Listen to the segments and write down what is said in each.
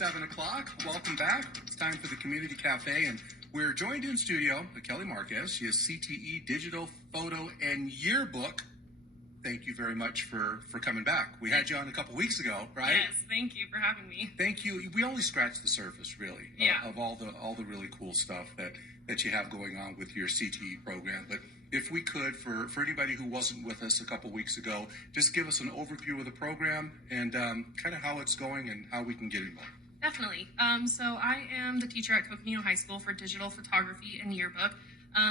7 o'clock. Welcome back. It's time for the Community Cafe, and we're joined in studio by Kelly Marquez. She is CTE Digital Photo and Yearbook. Thank you very much for coming back. We had you on a couple weeks ago, right? Yes, thank you for having me. Thank you. We only scratched the surface, really, of all the really cool stuff that you have going on with your CTE program. But if we could, for anybody who wasn't with us a couple weeks ago, just give us an overview of the program and kind of how it's going and how we can get involved. Definitely. So I am the teacher at Coconino High School for digital photography and yearbook.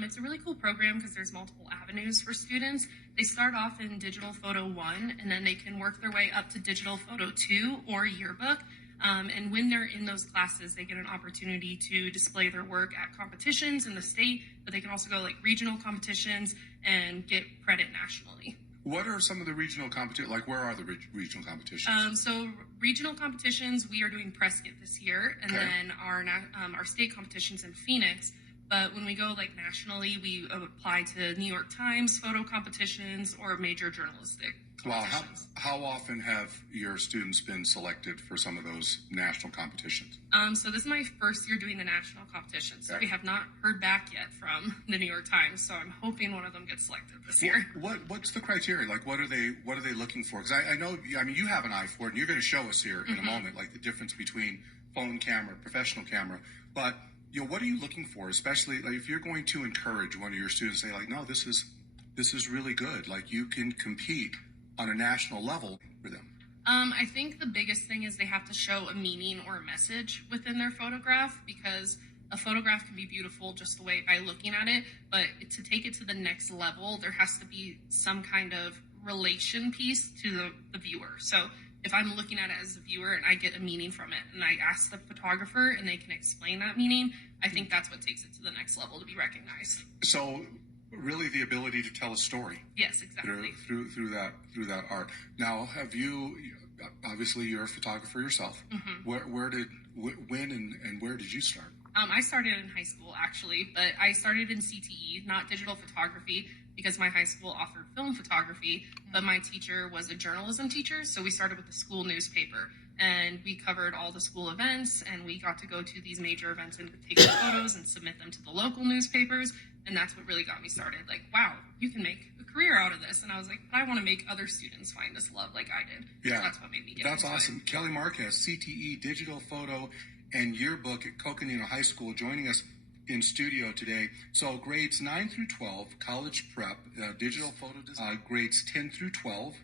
It's a really cool program because there's multiple avenues for students. They start off in Digital Photo 1, and then they can work their way up to Digital Photo 2 or Yearbook. And when they're in those classes, they get an opportunity to display their work at competitions in the state, but they can also go like regional competitions and get credit nationally. What are some of the regional competitions? Like, where are the regional competitions? So regional competitions, we are doing Prescott this year, and then our state competitions in Phoenix. But when we go like nationally, we apply to New York Times photo competitions or major journalistic competitions. Wow, how often have your students been selected for some of those national competitions? So this is my first year doing the national competition. So we have not heard back yet from the New York Times. So I'm hoping one of them gets selected this year. What's the criteria? Like, what are they looking for? Because I know, you have an eye for it, and you're going to show us here in a moment, like the difference between phone camera, professional camera. But what are you looking for, especially like if you're going to encourage one of your students, say like, no, this is really good. Like, you can compete on a national level for them. I think the biggest thing is they have to show a meaning or a message within their photograph, because a photograph can be beautiful just the way by looking at it, but to take it to the next level, there has to be some kind of relation piece to the viewer. So if I'm looking at it as a viewer and I get a meaning from it and I ask the photographer and they can explain that meaning, I think that's what takes it to the next level to be recognized. So really the ability to tell a story. Yes, exactly. Through that art. Now, obviously you're a photographer yourself. When and where did you start? I started in high school actually, but I started in CTE, not digital photography, because my high school offered film photography, but my teacher was a journalism teacher, so we started with the school newspaper, and we covered all the school events, and we got to go to these major events and take the photos and submit them to the local newspapers, and that's what really got me started. Like, wow, you can make a career out of this, and I was like, but I want to make other students find this love like I did. Yeah, so that's what made me get That's into awesome. it. Kelly Marquez, CTE Digital Photo and Yearbook at Coconino High School, joining us in studio today. So grades 9 through 12, college prep, digital photo design, grades 10 through 12.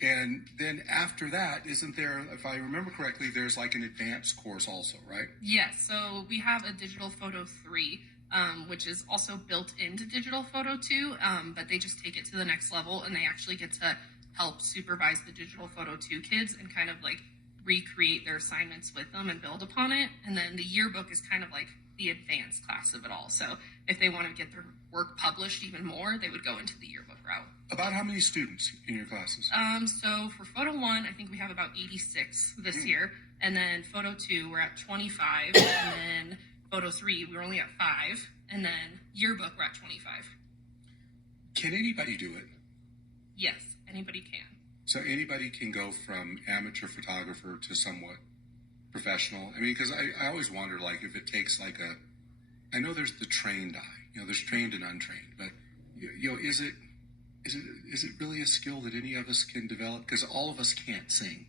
And then after that, isn't there, if I remember correctly, there's like an advanced course also, right? Yes, so we have a digital photo 3, which is also built into digital photo 2, but they just take it to the next level and they actually get to help supervise the digital photo 2 kids and kind of like recreate their assignments with them and build upon it. And then the yearbook is kind of like the advanced class of it all. So if they want to get their work published even more, they would go into the yearbook route. About how many students in your classes? So for photo 1, I think we have about 86 this year. And then photo 2, we're at 25. And then photo 3, we're only at 5. And then yearbook, we're at 25. Can anybody do it? Yes, anybody can. So anybody can go from amateur photographer to somewhat professional. I mean, because I always wonder, like, if it takes like I know there's the trained eye, there's trained and untrained, but is it really a skill that any of us can develop? Because all of us can't sing.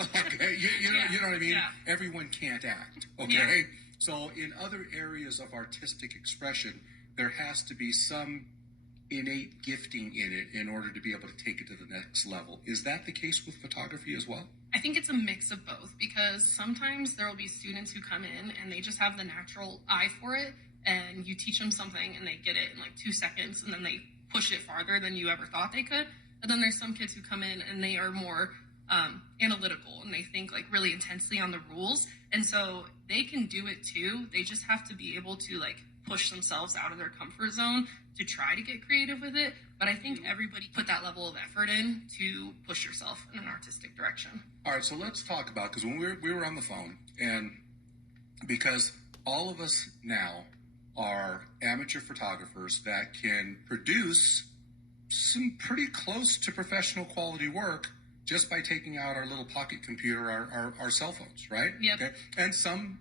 Okay, you know what I mean? Yeah. Everyone can't act. Okay, Yeah. So in other areas of artistic expression, there has to be some innate gifting in it in order to be able to take it to the next level. Is that the case with photography as well? I think it's a mix of both, because sometimes there will be students who come in and they just have the natural eye for it, and you teach them something and they get it in like 2 seconds and then they push it farther than you ever thought they could. And then there's some kids who come in and they are more analytical and they think like really intensely on the rules. And so they can do it too. They just have to be able to like push themselves out of their comfort zone to try to get creative with it. But I think everybody put that level of effort in to push yourself in an artistic direction. All right, so let's talk about, because when we were on the phone, and because all of us now are amateur photographers that can produce some pretty close to professional quality work just by taking out our little pocket computer, our cell phones, right? Yep. Okay. And some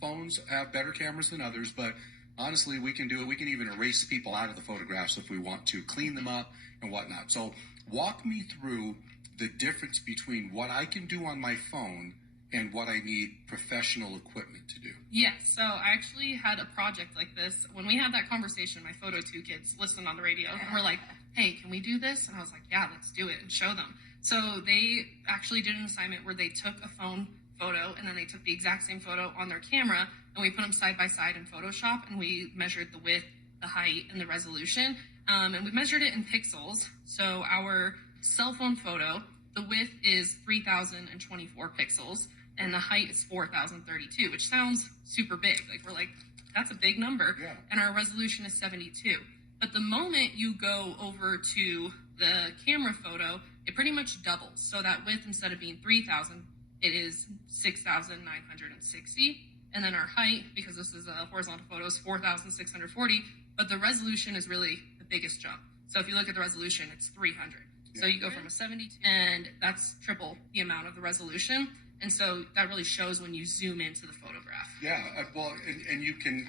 phones have better cameras than others, but honestly, we can do it. We can even erase people out of the photographs if we want to, clean them up and whatnot. So walk me through the difference between what I can do on my phone and what I need professional equipment to do. Yeah, so I actually had a project like this. When we had that conversation, my Photo 2 kids listened on the radio and were like, hey, can we do this? And I was like, yeah, let's do it and show them. So they actually did an assignment where they took a phone photo and then they took the exact same photo on their camera and we put them side by side in Photoshop and we measured the width, the height, and the resolution. And we measured it in pixels. So our cell phone photo, the width is 3,024 pixels and the height is 4,032, which sounds super big. Like we're like, that's a big number. Yeah. And our resolution is 72. But the moment you go over to the camera photo, it pretty much doubles. So that width, instead of being 3,000, it is 6,960. And then our height, because this is a horizontal photo, is 4,640. But the resolution is really the biggest jump. So if you look at the resolution, it's 300. Yeah. So you go from a 72, and that's triple the amount of the resolution. And so that really shows when you zoom into the photograph. Yeah, well, and you can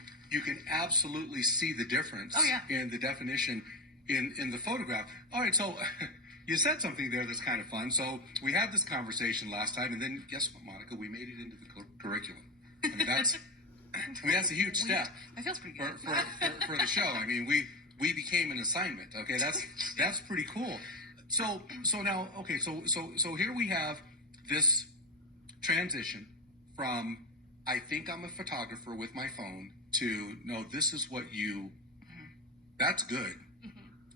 absolutely see the difference in the definition in the photograph. All right, so you said something there that's kind of fun. So we had this conversation last time, and then guess what, Monica? We made it into the curriculum. I mean, that's a huge step. That feels pretty good for the show. I mean, we became an assignment. Okay, that's pretty cool. So now, okay, so here we have this transition from I think I'm a photographer with my phone to no, this is what you. That's good,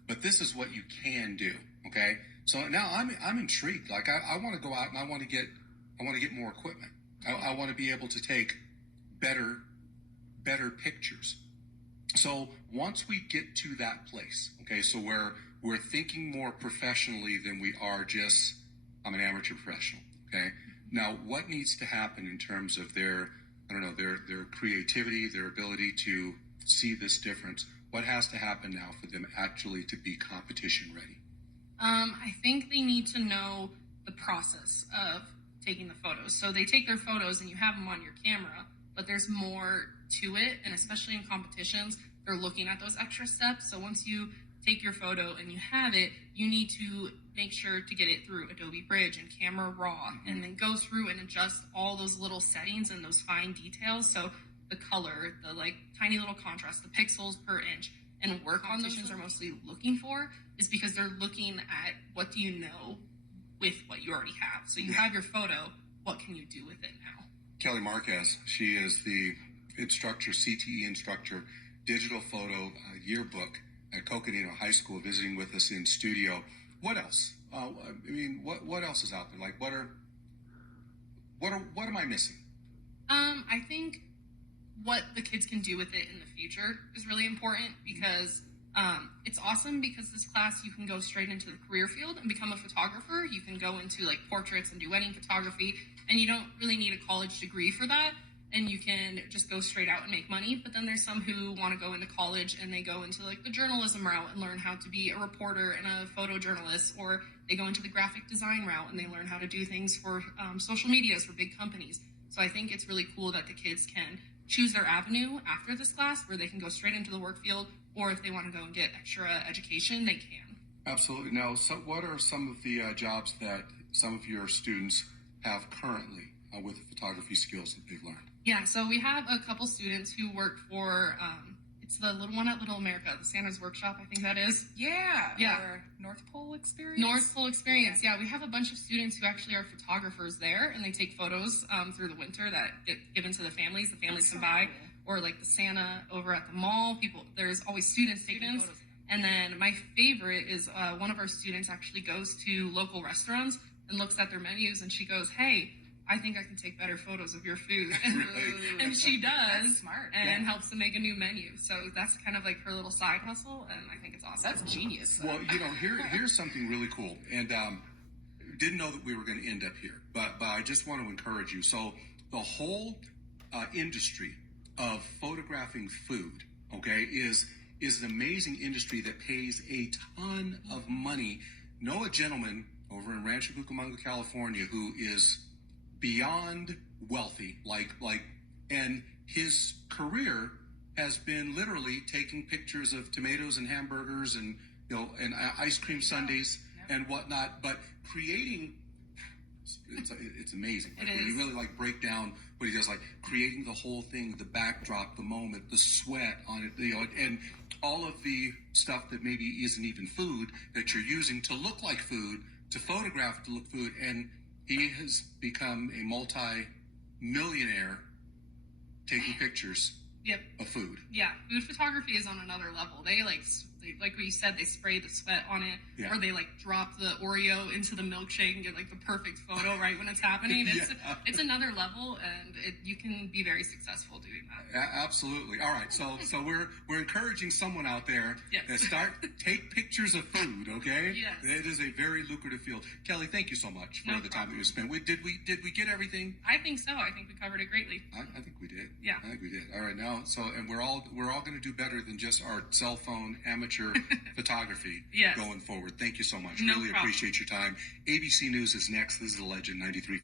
but this is what you can do. Okay, so now I'm intrigued. Like I want to go out and I want to get more equipment. I want to be able to take better pictures. So once we get to that place, okay, so we're thinking more professionally than we are just I'm an amateur professional. Okay, now what needs to happen in terms of their creativity, their ability to see this difference? What has to happen now for them actually to be competition ready? I think they need to know the process of taking the photos. So they take their photos and you have them on your camera, but there's more to it. And especially in competitions, they're looking at those extra steps. So once you take your photo and you have it, you need to make sure to get it through Adobe Bridge and Camera Raw, and then go through and adjust all those little settings and those fine details. So the color, the like tiny little contrast, the pixels per inch, and work on those are mostly looking for is because they're looking at what do you know with what you already have. So you have your photo, what can you do with it now? Kelly Marquez, she is the instructor, CTE instructor, digital photo yearbook at Coconino High School, visiting with us in studio. What else? What else is out there? Like, what am I missing? I think what the kids can do with it in the future is really important because it's awesome because this class you can go straight into the career field and become a photographer. You can go into like portraits and do wedding photography, and you don't really need a college degree for that. And you can just go straight out and make money. But then there's some who want to go into college and they go into like the journalism route and learn how to be a reporter and a photojournalist, or they go into the graphic design route and they learn how to do things for social medias for big companies. So I think it's really cool that the kids can choose their avenue after this class where they can go straight into the work field, or if they want to go and get extra education, they can. Absolutely. Now, so what are some of the jobs that some of your students have currently with the photography skills that they've learned? Yeah, so we have a couple students who work for, it's the little one at Little America, the Santa's Workshop, I think that is. Yeah. Or North Pole Experience. Yeah, we have a bunch of students who actually are photographers there, and they take photos through the winter that get given to the families. The families can buy, or like the Santa over at the mall. There's always students taking photos. And then my favorite is one of our students actually goes to local restaurants and looks at their menus, and she goes, hey, I think I can take better photos of your food. And she does. That's smart. And helps to make a new menu. So that's kind of like her little side hustle, and I think it's awesome. That's genius. Well, here's something really cool. And didn't know that we were going to end up here, but I just want to encourage you. So the whole industry of photographing food, okay, is an amazing industry that pays a ton of money. Know a gentleman over in Rancho Cucamonga, California, who is beyond wealthy, and his career has been literally taking pictures of tomatoes and hamburgers and and ice cream sundaes and whatnot, but creating. It's amazing. Like, when you really break down what he does, creating the whole thing, the backdrop, the moment, the sweat on it, and all of the stuff that maybe isn't even food that you're using to look like food, to photograph it to look food, and he has become a multi-millionaire taking pictures of food. Yeah, food photography is on another level. They like what you said, they spray the sweat on it, or they drop the Oreo into the milkshake and get the perfect photo right when it's happening. It's another level, and you can be very successful doing that. Absolutely. All right, so we're encouraging someone out there to take pictures of food. Okay. Yes. It is a very lucrative field. Kelly, thank you so much for the time that you spent. Did we get everything? I think so. I think we covered it greatly. I think we did. Yeah. I think we did. All right, now and we're all going to do better than just our cell phone amateur photography going forward. Thank you so much. No really problem. Appreciate your time. ABC News is next. This is The Legend 93.